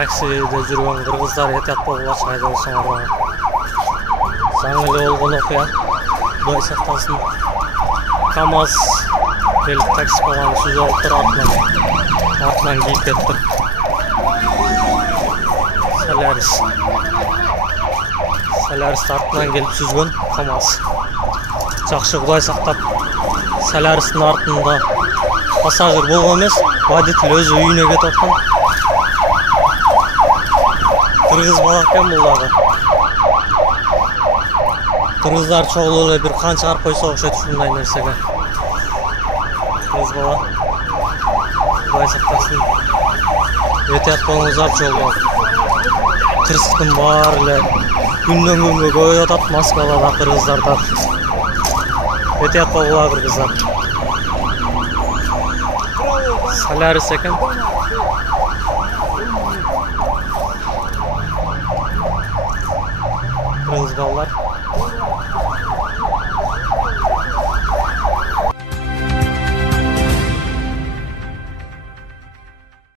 таксиде жүргөн кыргыздар этият болгулачы айдоосуңар. Жаңы эле болгон окуя. Кудай сактасын. КамАЗ келип такси баланы сүзүп алып туруп артынан кийип кетти. Солярис артынан келип сүзгөн КамАЗ. Жакшы, Кудай сактап. Соляристин артында пассажир болгон эмес, водитель өзү үйүнө кетип аткан. Кыргыз бала экен бул дагы. Кыргыздар чогуу эле бир кан чыгарып койсо окшойт ушундай нерсеге. Кыргыз бала. Кудай сактасын. Этият болуңуздар жолдо. Кырсыктын баары эле күндөн күнгө көбөйүп атат Москвада да, кыргыздарда. Этият болгула кыргыздар. Солярис экен. Кыргыз балдар.